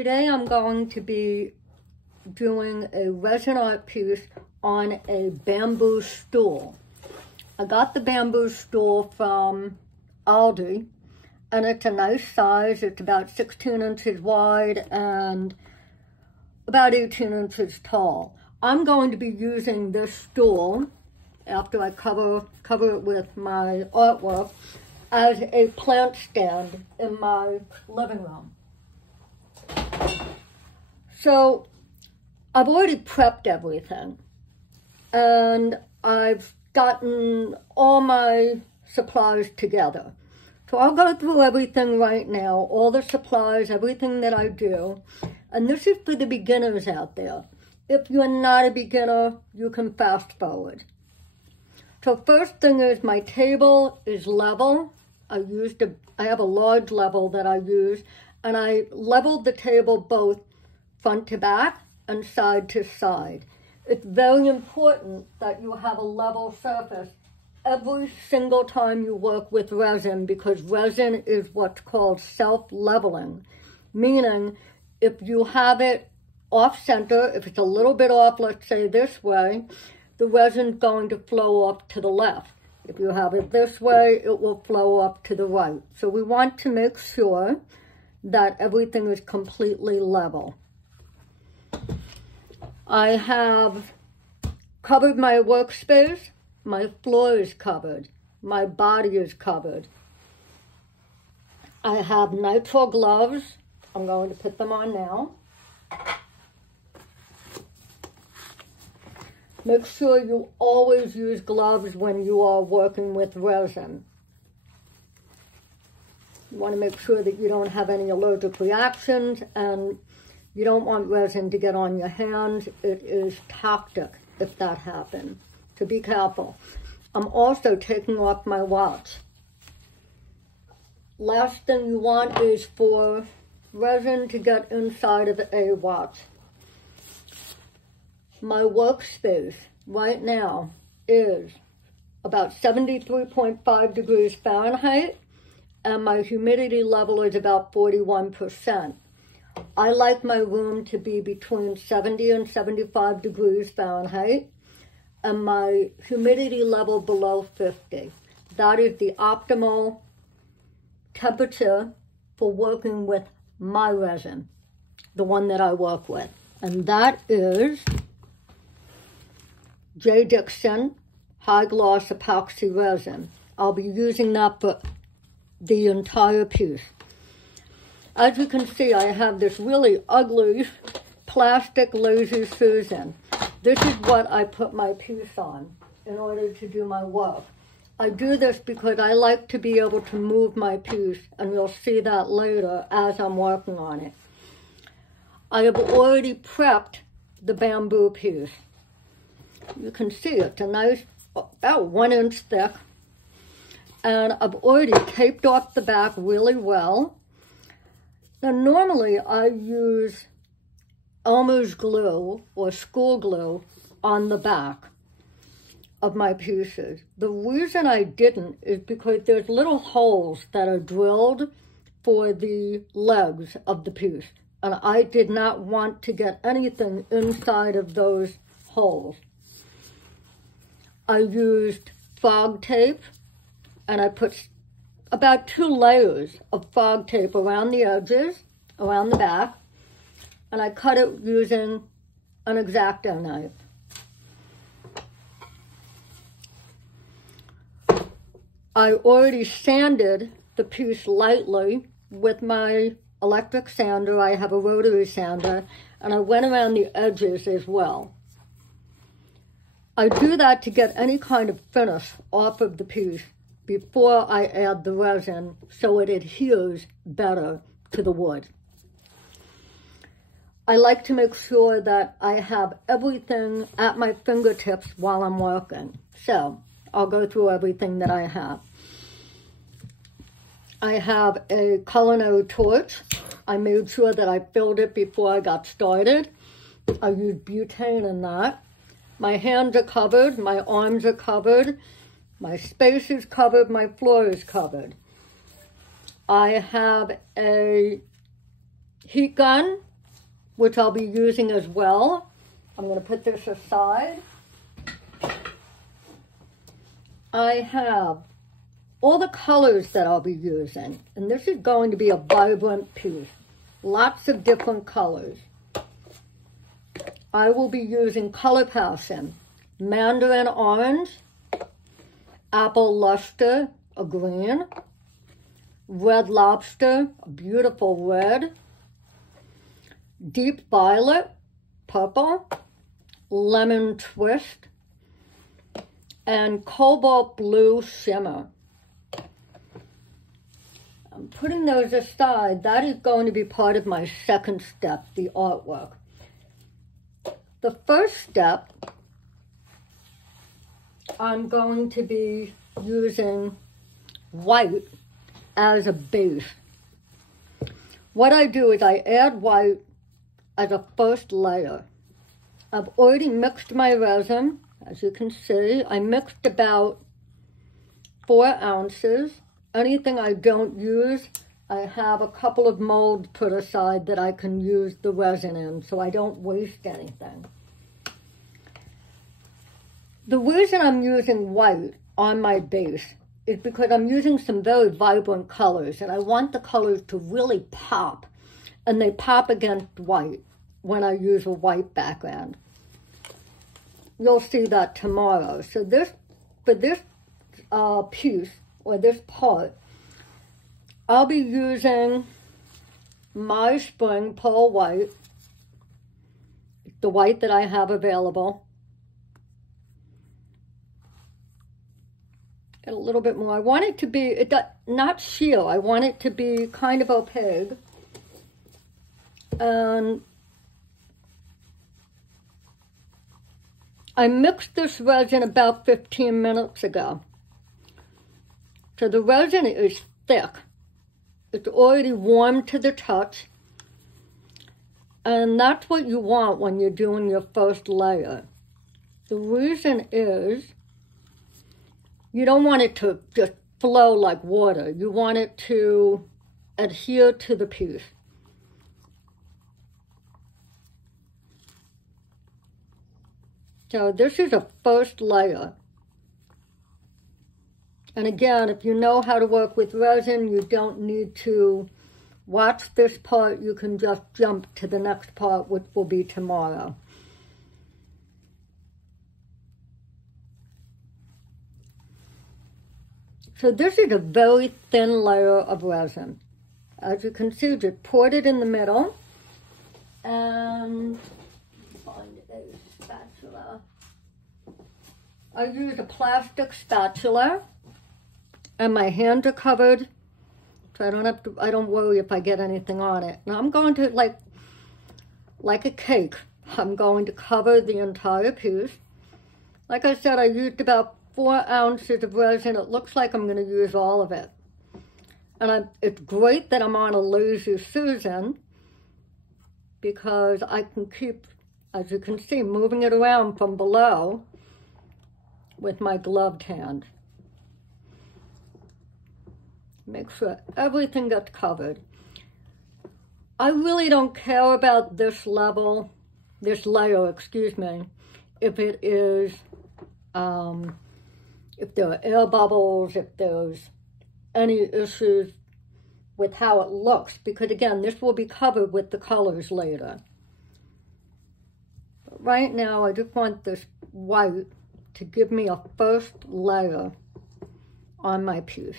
Today I'm going to be doing a resin art piece on a bamboo stool. I got the bamboo stool from Aldi, and it's a nice size. It's about 16 inches wide and about 18 inches tall. I'm going to be using this stool, after I cover it with my artwork, as a plant stand in my living room. So I've already prepped everything, and I've gotten all my supplies together. So I'll go through everything right now, all the supplies, everything that I do. And this is for the beginners out there. If you're not a beginner, you can fast forward. So first thing is, my table is level. I have a large level that I use, and I leveled the table both front to back and side to side. It's very important that you have a level surface every single time you work with resin, because resin is what's called self-leveling, meaning if you have it off-center, if it's a little bit off, let's say this way, the resin's going to flow up to the left. If you have it this way, it will flow up to the right. So we want to make sure that everything is completely level. I have covered my workspace. My floor is covered. My body is covered. I have Nitril gloves. I'm going to put them on now. Make sure you always use gloves when you are working with resin. You want to make sure that you don't have any allergic reactions, and you don't want resin to get on your hands. It is toxic if that happens. So be careful. I'm also taking off my watch. Last thing you want is for resin to get inside of a watch. My workspace right now is about 73.5 degrees Fahrenheit, and my humidity level is about 41%. I like my room to be between 70 and 75 degrees Fahrenheit, and my humidity level below 50. That is the optimal temperature for working with my resin, the one that I work with. And that is JDiction high gloss epoxy resin. I'll be using that for the entire piece. As you can see, I have this really ugly plastic Lazy Susan. This is what I put my piece on in order to do my work. I do this because I like to be able to move my piece, and you'll see that later as I'm working on it. I have already prepped the bamboo piece. You can see it's a nice, about 1 inch thick. And I've already taped off the back really well. Now normally I use Elmer's glue or school glue on the back of my pieces. The reason I didn't is because there's little holes that are drilled for the legs of the piece, and I did not want to get anything inside of those holes. I used fog tape, and I put about 2 layers of fog tape around the edges, around the back, and I cut it using an X-Acto knife. I already sanded the piece lightly with my electric sander. I have a rotary sander, and I went around the edges as well. I do that to get any kind of finish off of the piece before I add the resin, so it adheres better to the wood. I like to make sure that I have everything at my fingertips while I'm working. So I'll go through everything that I have. I have a Culinary Torch. I made sure that I filled it before I got started. I used butane in that. My hands are covered, my arms are covered, my space is covered, my floor is covered. I have a heat gun which I'll be using as well. I'm going to put this aside. I have all the colors that I'll be using, and this is going to be a vibrant piece. Lots of different colors. I will be using Color Passion, Mandarin Orange, Apple Luster, a green, Red Lobster, a beautiful red, Deep Violet, purple, Lemon Twist, and Cobalt Blue Shimmer. I'm putting those aside. That is going to be part of my second step, the artwork. The first step, I'm going to be using white as a base. What I do is I add white as a first layer. I've already mixed my resin. As you can see, I mixed about 4 ounces. Anything I don't use, I have a couple of molds put aside that I can use the resin in, so I don't waste anything. The reason I'm using white on my base is because I'm using some very vibrant colors, and I want the colors to really pop, and they pop against white when I use a white background. You'll see that tomorrow. So for this piece, or this part, I'll be using Meyspring Pearl White, the white that I have available. Get a little bit more. I want it to be, not sheer, I want it to be kind of opaque. And I mixed this resin about 15 minutes ago. So the resin is thick. It's already warm to the touch. And that's what you want when you're doing your first layer. The reason is you don't want it to just flow like water. You want it to adhere to the piece. So this is a first layer. And again, if you know how to work with resin, you don't need to watch this part. You can just jump to the next part, which will be tomorrow. So this is a very thin layer of resin. As you can see, just poured it in the middle. And find a spatula. I use a plastic spatula. And my hands are covered, so I don't worry if I get anything on it. Now I'm going to, like a cake, I'm going to cover the entire piece. Like I said, I used about 4 ounces of resin. It looks like I'm going to use all of it. And it's great that I'm on a Lazy Susan, because I can keep, as you can see, moving it around from below with my gloved hand. Make sure everything gets covered. I really don't care about this layer, excuse me, if it is, if there are air bubbles, if there's any issues with how it looks, because again, this will be covered with the colors later. But right now, I just want this white to give me a first layer on my piece.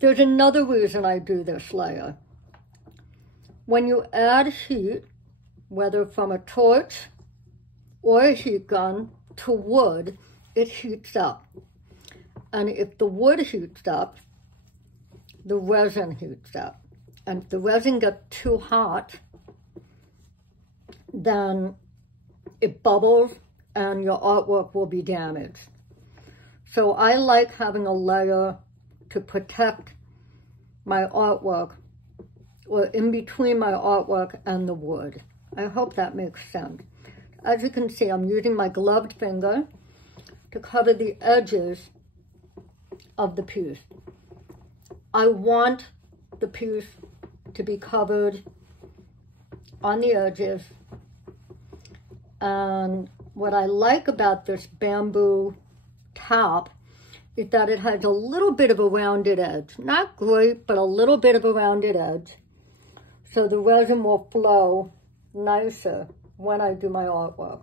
There's another reason I do this layer. When you add heat, whether from a torch or a heat gun to wood, it heats up. And if the wood heats up, the resin heats up. And if the resin gets too hot, then it bubbles and your artwork will be damaged. So I like having a layer to protect my artwork, or in between my artwork and the wood. I hope that makes sense. As you can see, I'm using my gloved finger to cover the edges of the piece. I want the piece to be covered on the edges. And what I like about this bamboo top is that it has a little bit of a rounded edge. Not great, but a little bit of a rounded edge. So the resin will flow nicer when I do my artwork.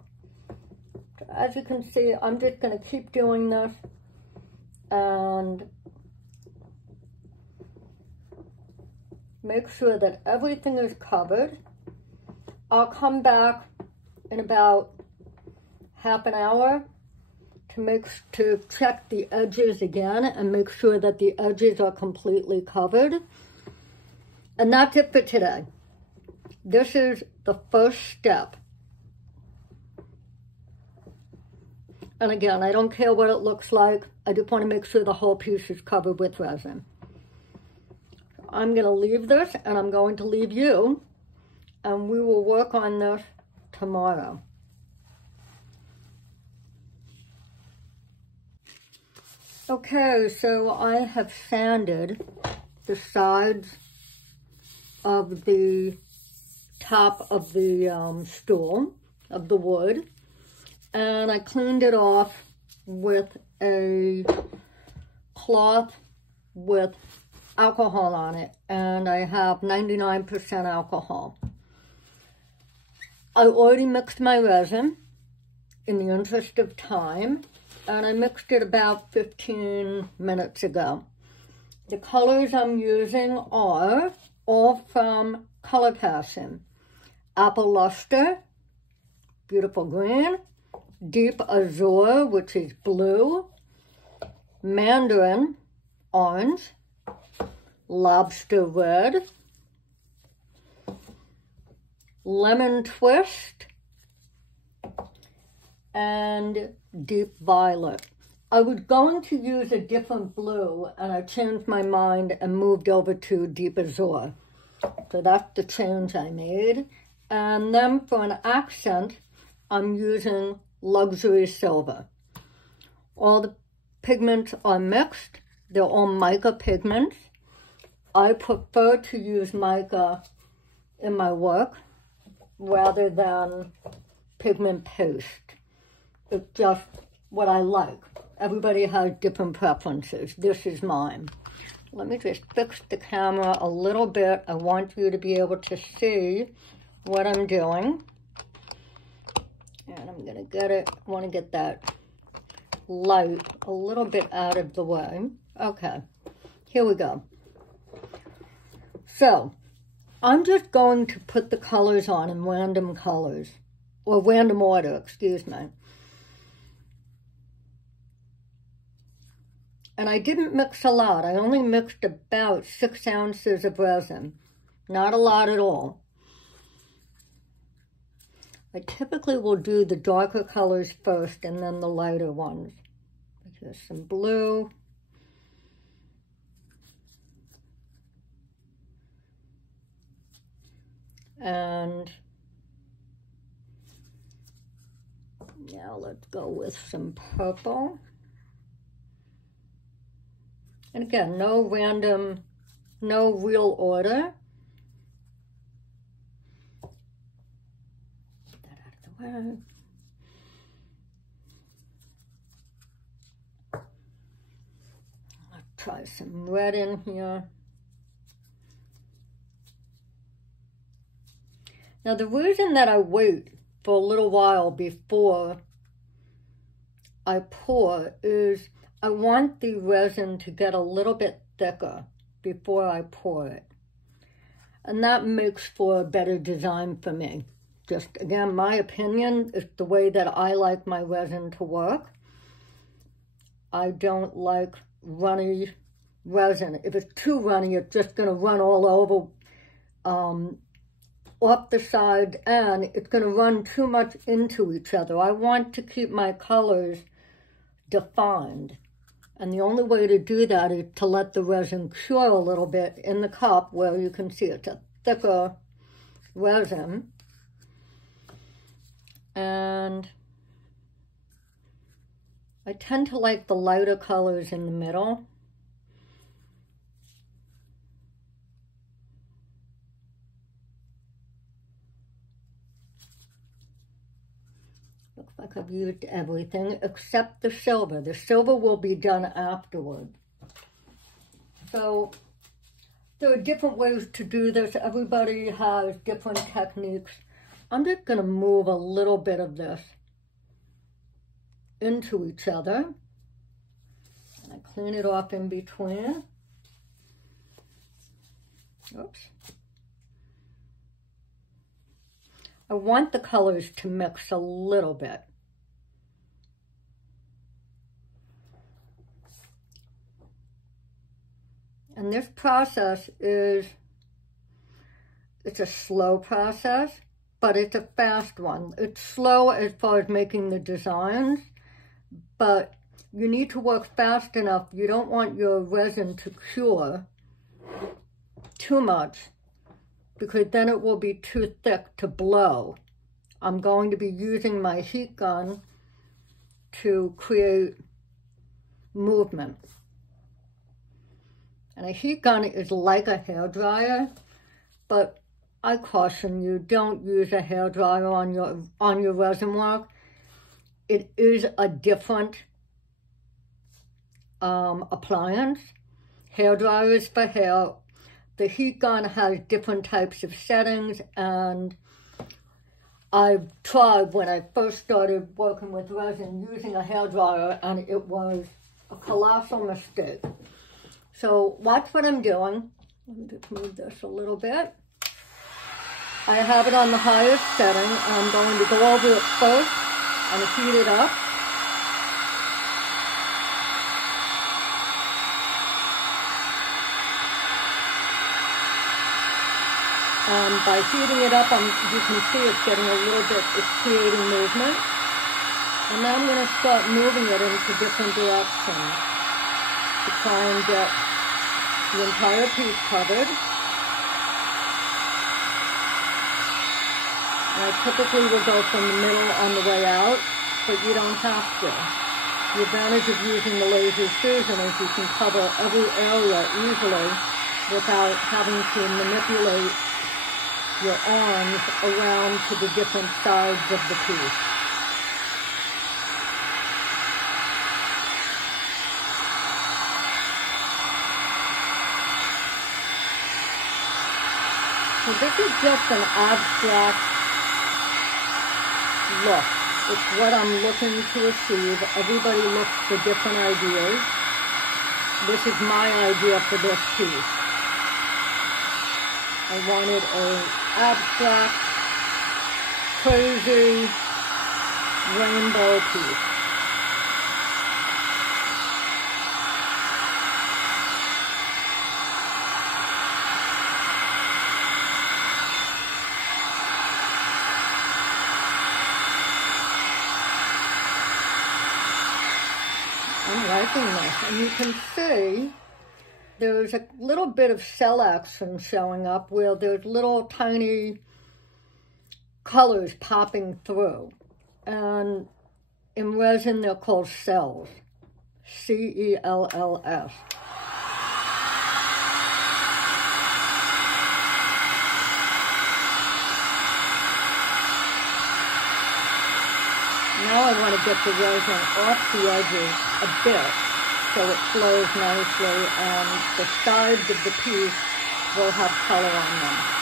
As you can see, I'm just going to keep doing this and make sure that everything is covered. I'll come back in about half an hour to check the edges again and make sure that the edges are completely covered. And that's it for today. This is the first step. And again, I don't care what it looks like. I just want to make sure the whole piece is covered with resin. I'm going to leave this, and I'm going to leave you, and we will work on this tomorrow. Okay, so I have sanded the sides of the top of the stool, of the wood, and I cleaned it off with a cloth with alcohol on it, and I have 99% alcohol. I already mixed my resin in the interest of time, and I mixed it about 15 minutes ago. The colors I'm using are all from Color Passion. Apple Luster, beautiful green. Deep Azure, which is blue. Mandarin, orange. Lobster red. Lemon twist. And deep violet. I was going to use a different blue, and I changed my mind and moved over to deep azure. So that's the change I made. And then for an accent, I'm using luxury silver. All the pigments are mixed. They're all mica pigments. I prefer to use mica in my work rather than pigment paste. It's just what I like. Everybody has different preferences. This is mine. Let me just fix the camera a little bit. I want you to be able to see what I'm doing. And I'm going to get it. I want to get that light a little bit out of the way. Okay, here we go. So, I'm just going to put the colors on in random colors, or random order, excuse me. And I didn't mix a lot. I only mixed about 6 ounces of resin. Not a lot at all. I typically will do the darker colors first and then the lighter ones. Here's some blue. And now let's go with some purple. And again, no random, no real order. Get that out of the way. Let's try some red in here. Now, the reason that I wait for a little while before I pour is I want the resin to get a little bit thicker before I pour it. And that makes for a better design for me. Just, again, my opinion is the way that I like my resin to work. I don't like runny resin. If it's too runny, it's just going to run all over off the side, and it's going to run too much into each other. I want to keep my colors defined. And the only way to do that is to let the resin cure a little bit in the cup where you can see it's a thicker resin. And I tend to like the lighter colors in the middle. Looks like I've used everything except the silver. The silver will be done afterward. So there are different ways to do this. Everybody has different techniques. I'm just going to move a little bit of this into each other. And I clean it off in between. Oops. I want the colors to mix a little bit. And this process it's a slow process, but it's a fast one. It's slow as far as making the designs, but you need to work fast enough. You don't want your resin to cure too much, because then it will be too thick to blow. I'm going to be using my heat gun to create movement. And a heat gun is like a hairdryer, but I caution you, don't use a hairdryer on your resin work. It is a different appliance. Hairdryer is for hair. The heat gun has different types of settings, and I've tried when I first started working with resin using a hairdryer, and it was a colossal mistake. So watch what I'm doing. Let me just move this a little bit. I have it on the highest setting, and I'm going to go over it first and heat it up. And by heating it up, you can see it's getting a little bit, it's creating movement. And now I'm going to start moving it into different directions to try and get the entire piece covered. And I typically will go from the middle on the way out, but you don't have to. The advantage of using the laser fusion is you can cover every area easily without having to manipulate your arms around to the different sides of the piece. So this is just an abstract look. It's what I'm looking to achieve. Everybody looks for different ideas. This is my idea for this piece. I wanted an abstract, crazy rainbow piece. I'm liking this, and you can see there's a little bit of cell action showing up where there's little tiny colors popping through. And in resin, they're called cells. C-E-L-L-S. Now I want to get the resin off the edges a bit, so it flows nicely, and the sides of the piece will have color on them.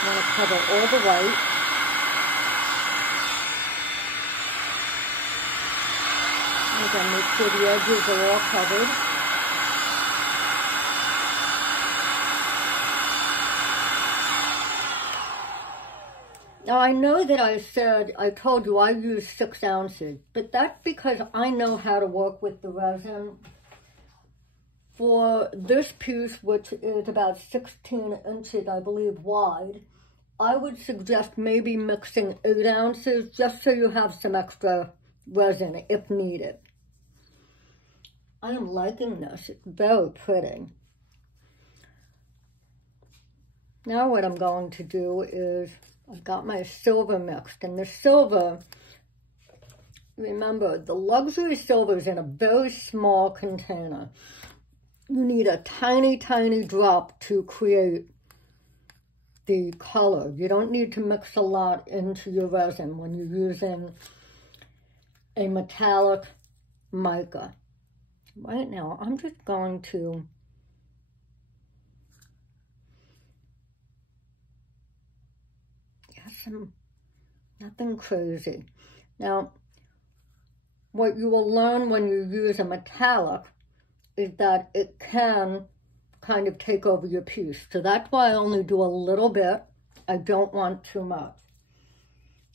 I'm going to cover all the white. And again, make sure the edges are all covered. Now I know that I told you I use 6 ounces, but that's because I know how to work with the resin. For this piece, which is about 16 inches, I believe, wide, I would suggest maybe mixing 8 ounces just so you have some extra resin if needed. I am liking this. It's very pretty. Now what I'm going to do is, I've got my silver mixed, and the silver, remember, the luxury silver is in a very small container. You need a tiny, tiny drop to create the color. You don't need to mix a lot into your resin when you're using a metallic mica. Right now, I'm just going to nothing crazy. Now, what you will learn when you use a metallic is that it can kind of take over your piece. So that's why I only do a little bit. I don't want too much.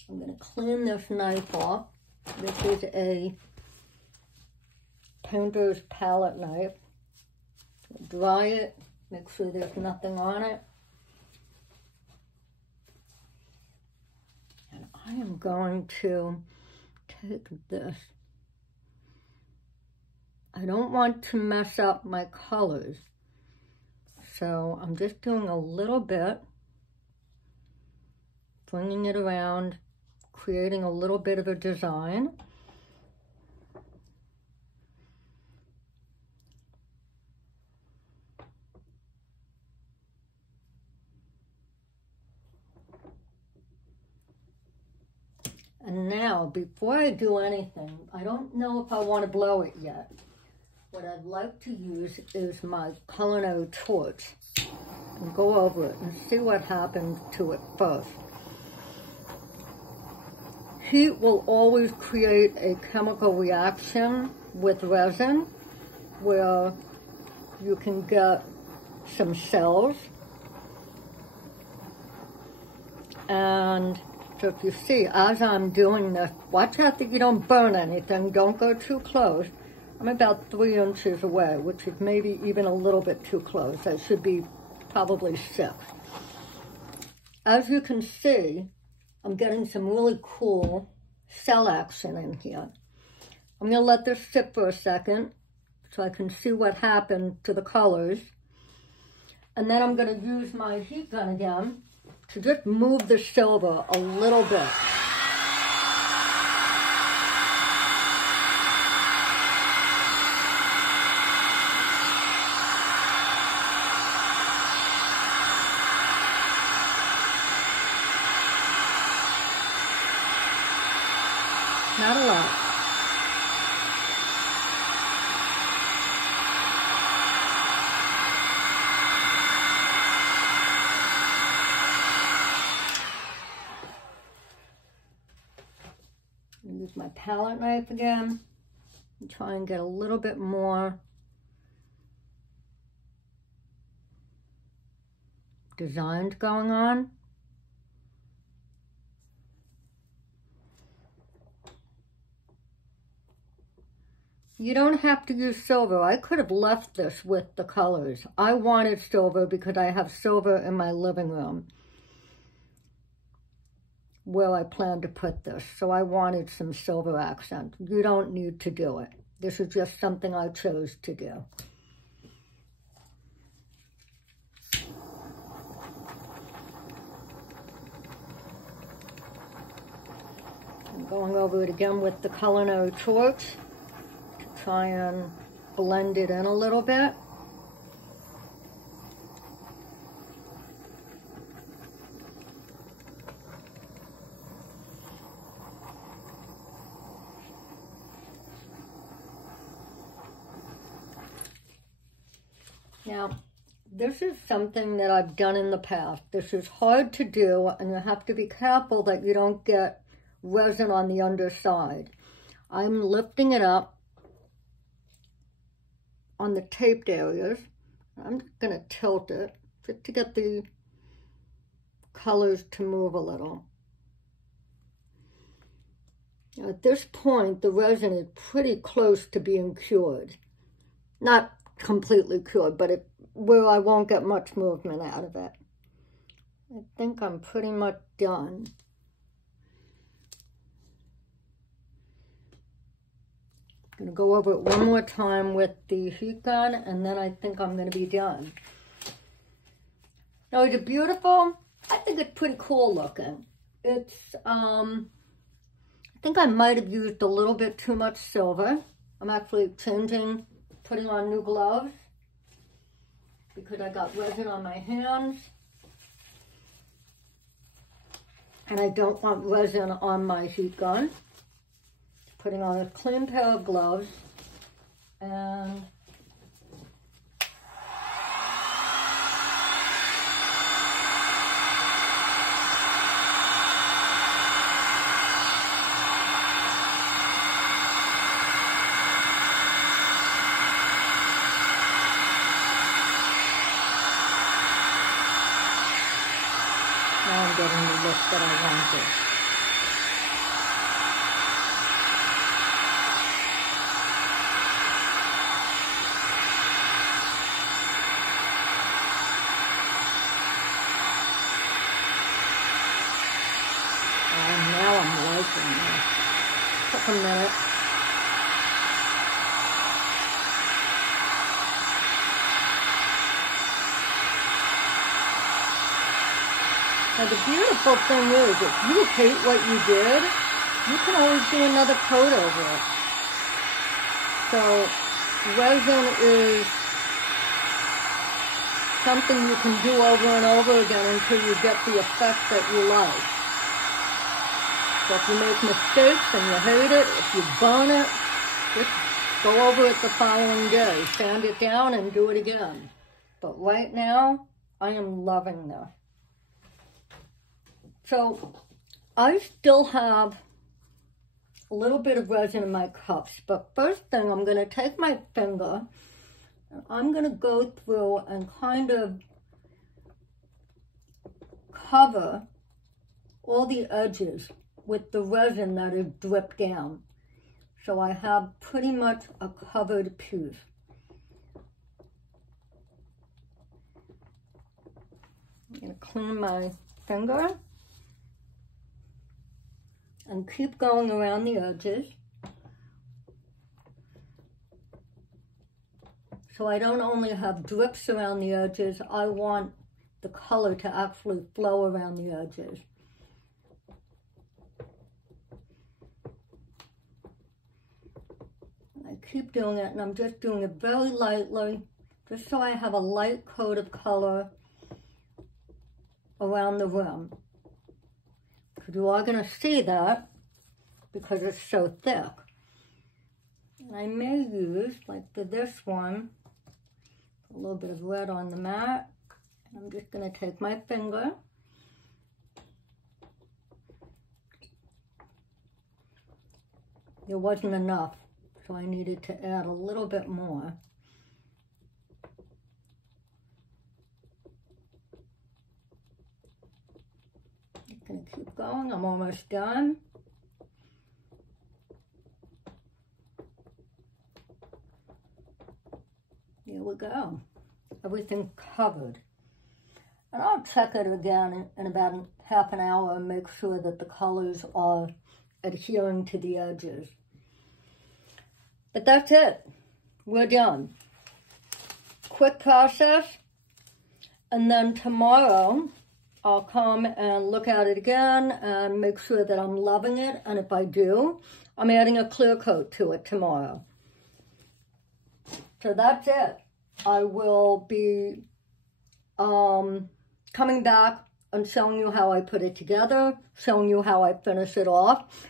I'm going to clean this knife off. This is a painter's palette knife. Dry it, make sure there's nothing on it. And I am going to take this. I don't want to mess up my colors, so I'm just doing a little bit, bringing it around, creating a little bit of a design. And now, before I do anything, I don't know if I want to blow it yet. What I'd like to use is my Culinary Torch and go over it and see what happens to it first. Heat will always create a chemical reaction with resin where you can get some cells. And so if you see, as I'm doing this, watch out that you don't burn anything. Don't go too close. I'm about 3 inches away, which is maybe even a little bit too close. That should be probably 6. As you can see, I'm getting some really cool cell action in here. I'm going to let this sit for a second so I can see what happened to the colors. And then I'm going to use my heat gun again to just move the silver a little bit. Not a lot. Use my palette knife again and try and get a little bit more designs going on. You don't have to use silver. I could have left this with the colors. I wanted silver because I have silver in my living room where I plan to put this. So I wanted some silver accent. You don't need to do it. This is just something I chose to do. I'm going over it again with the Culinary Torch. Try and blend it in a little bit. Now, this is something that I've done in the past. This is hard to do, and you have to be careful that you don't get resin on the underside. I'm lifting it up on the taped areas. I'm just going to tilt it just to get the colors to move a little. Now, at this point, the resin is pretty close to being cured. Not completely cured, but where I won't get much movement out of it. I think I'm pretty much done. I'm going to go over it one more time with the heat gun, and then I think I'm going to be done. Now, is it beautiful? I think it's pretty cool looking. It's, I think I might have used a little bit too much silver. I'm actually putting on new gloves because I got resin on my hands. And I don't want resin on my heat gun. Putting on a clean pair of gloves, and now I'm getting the look that I wanted. Took a minute. Now the beautiful thing is, if you hate what you did, you can always do another coat over it. So resin is something you can do over and over again until you get the effect that you like. So if you make mistakes and you hate it, if you burn it, just go over it the following day. Sand it down and do it again. But right now, I am loving this. So I still have a little bit of resin in my cups. But first thing, I'm going to take my finger and I'm going to go through and kind of cover all the edges with the resin that is dripped down. So I have pretty much a covered piece. I'm going to clean my finger and keep going around the edges. So I don't only have drips around the edges, I want the color to actually flow around the edges. Keep doing it, and I'm just doing it very lightly, just so I have a light coat of color around the rim. Because you are going to see that because it's so thick. And I may use, like for this one, a little bit of red on the mat. And I'm just going to take my finger. There wasn't enough. So I needed to add a little bit more. I'm going to keep going. I'm almost done. Here we go. Everything covered. And I'll check it again in about half an hour and make sure that the colors are adhering to the edges. But that's it. We're done. Quick process. And then tomorrow, I'll come and look at it again and make sure that I'm loving it. And if I do, I'm adding a clear coat to it tomorrow. So that's it. I will be coming back and showing you how I put it together, showing you how I finish it off.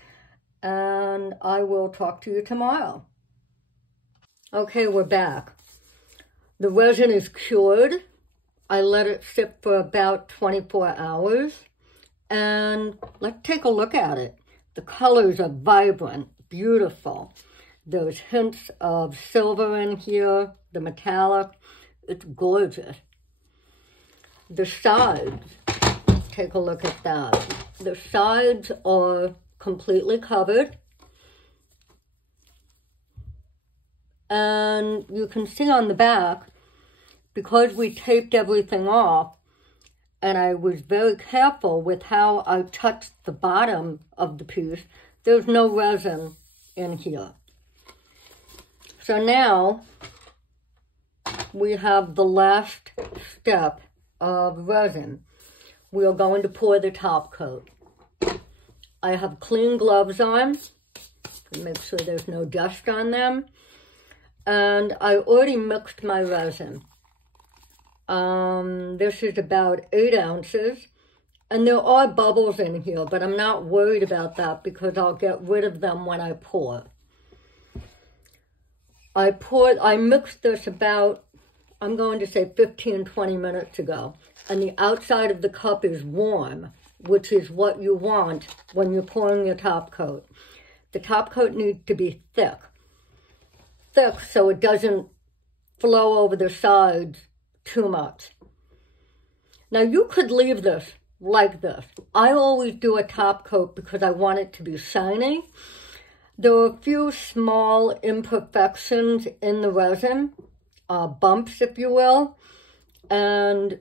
And I will talk to you tomorrow. Okay, we're back. The resin is cured. I let it sit for about 24 hours. And let's take a look at it. The colors are vibrant, beautiful. There's hints of silver in here, the metallic. It's gorgeous. The sides, take a look at that. The sides are completely covered. And you can see on the back, because we taped everything off, and I was very careful with how I touched the bottom of the piece, there's no resin in here. So now we have the last step of resin. We are going to pour the top coat. I have clean gloves on to make sure there's no dust on them. And I already mixed my resin. This is about 8 ounces. And there are bubbles in here, but I'm not worried about that because I'll get rid of them when I pour. I mixed this about, I'm going to say 15, 20 minutes ago. And the outside of the cup is warm, which is what you want when you're pouring your top coat. The top coat needs to be thick. Thick so it doesn't flow over the sides too much. Now you could leave this like this. I always do a top coat because I want it to be shiny. There are a few small imperfections in the resin, bumps if you will, and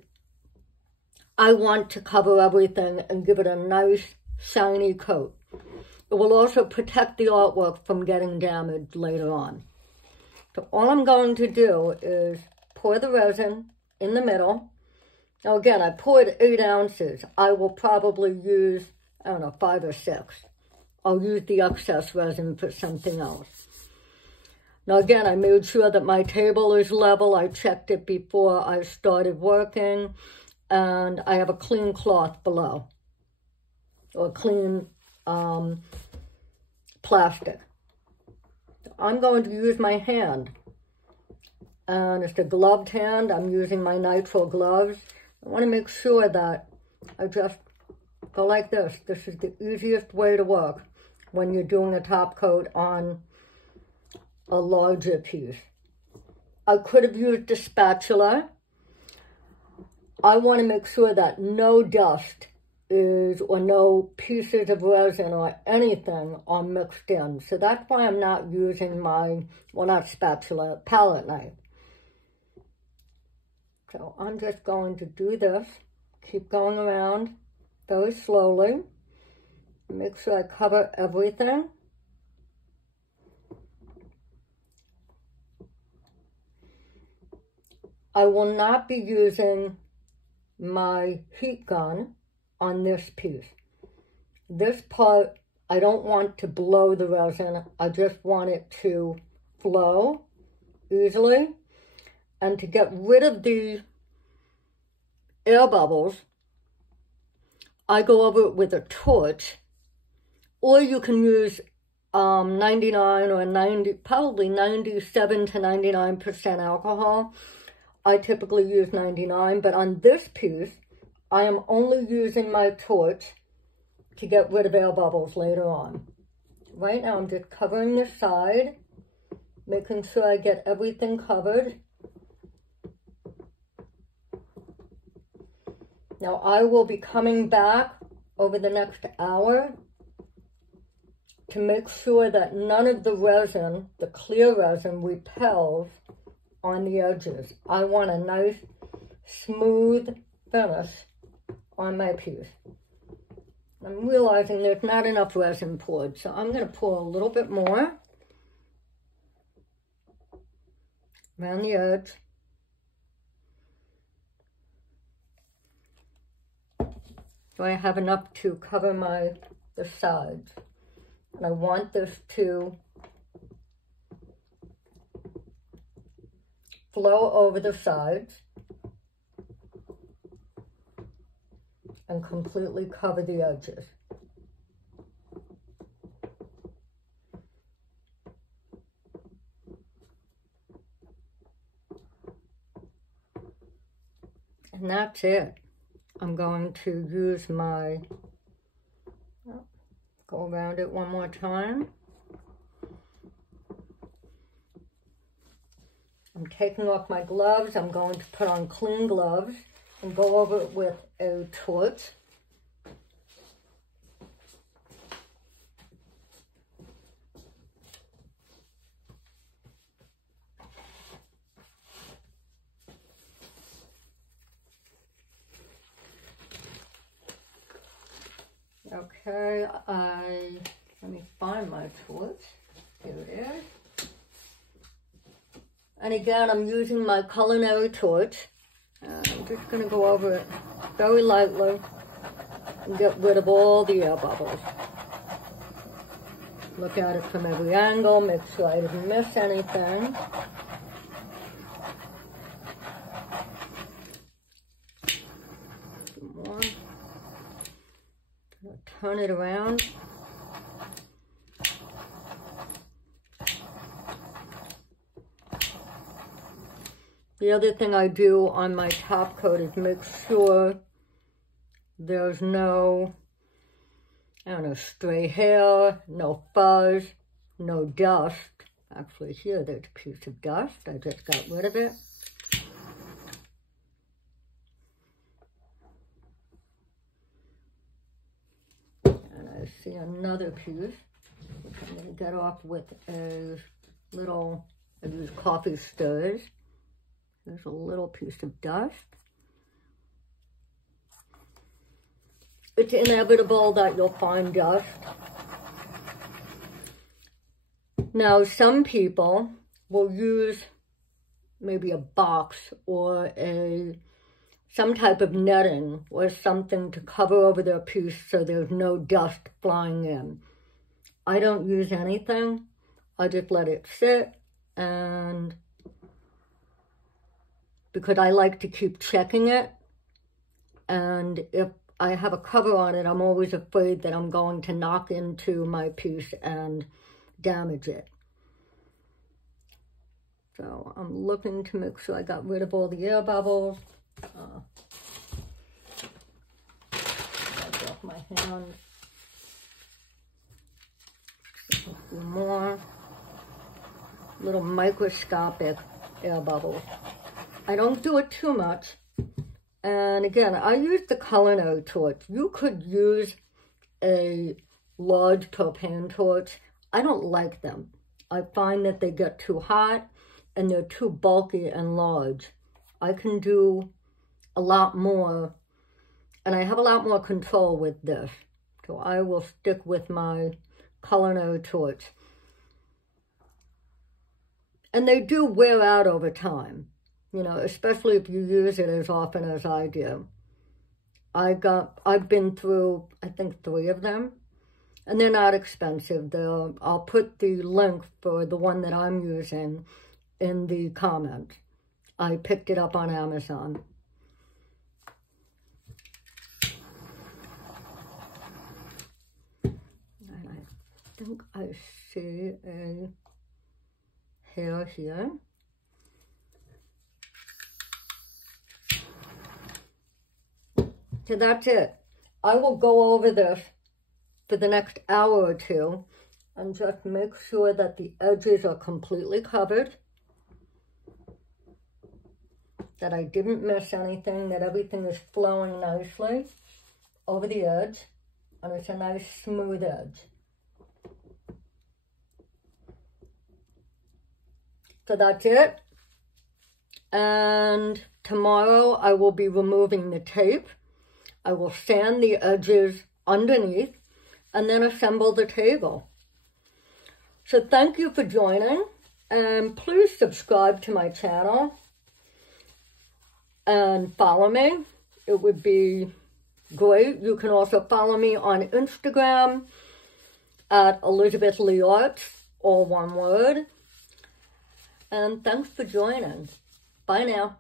I want to cover everything and give it a nice shiny coat. It will also protect the artwork from getting damaged later on. So all I'm going to do is pour the resin in the middle. Now again, I poured 8 ounces. I will probably use, I don't know, 5 or 6. I'll use the excess resin for something else. Now again, I made sure that my table is level. I checked it before I started working. And I have a clean cloth below. Or clean plastic. I'm going to use my hand. And it's a gloved hand. I'm using my Nitril gloves. I want to make sure that I just go like this. This is the easiest way to work when you're doing a top coat on a larger piece. I could have used a spatula. I want to make sure that no dust is, or no pieces of resin or anything are mixed in. So that's why I'm not using my, well, not spatula, palette knife. So I'm just going to do this, keep going around very slowly, make sure I cover everything. I will not be using my heat gun on this piece. This part, I don't want to blow the resin. I just want it to flow easily. And to get rid of the air bubbles, I go over it with a torch. Or you can use 99 or 90, probably 97 to 99% alcohol. I typically use 99, but on this piece, I am only using my torch to get rid of air bubbles later on. Right now, I'm just covering the side, making sure I get everything covered. Now, I will be coming back over the next hour to make sure that none of the resin, the clear resin, repels on the edges. I want a nice, smooth finish on my piece. I'm realizing there's not enough resin poured, so I'm going to pour a little bit more around the edge. So I have enough to cover the sides. And I want this to flow over the sides and completely cover the edges. And that's it. I'm going to use my, go around it one more time. I'm taking off my gloves. I'm going to put on clean gloves and go over it with a torch. Okay, let me find my torch. Here it is. And again, I'm using my Culinary Torch. And I'm just going to go over it very lightly and get rid of all the air bubbles. Look at it from every angle, make sure I didn't miss anything. Some more. Turn it around. The other thing I do on my top coat is make sure there's no, I don't know, stray hair, no fuzz, no dust. Actually here there's a piece of dust. I just got rid of it. And I see another piece, which I'm going to get off with a little, I use coffee stirrers. There's a little piece of dust. It's inevitable that you'll find dust. Now, some people will use maybe a box or some type of netting or something to cover over their piece so there's no dust flying in. I don't use anything. I just let it sit, and because I like to keep checking it, and if I have a cover on it, I'm always afraid that I'm going to knock into my piece and damage it. So I'm looking to make sure I got rid of all the air bubbles. Wipe off my hands. A few more little microscopic air bubbles. I don't do it too much. And again, I use the Culinary Torch. You could use a large propane torch. I don't like them. I find that they get too hot and they're too bulky and large. I can do a lot more, and I have a lot more control with this. So I will stick with my Culinary Torch. And they do wear out over time. You know, especially if you use it as often as I do. I've been through, I think, 3 of them, and they're not expensive. I'll put the link for the one that I'm using in the comments. I picked it up on Amazon. And I think I see a hair here. So that's it. I will go over this for the next hour or two and just make sure that the edges are completely covered, that I didn't miss anything, that everything is flowing nicely over the edge, and it's a nice smooth edge. So that's it. And tomorrow I will be removing the tape. I will sand the edges underneath and then assemble the table. So thank you for joining, and please subscribe to my channel and follow me. It would be great. You can also follow me on Instagram at Elizabeth Lee Arts, all one word. And thanks for joining. Bye now.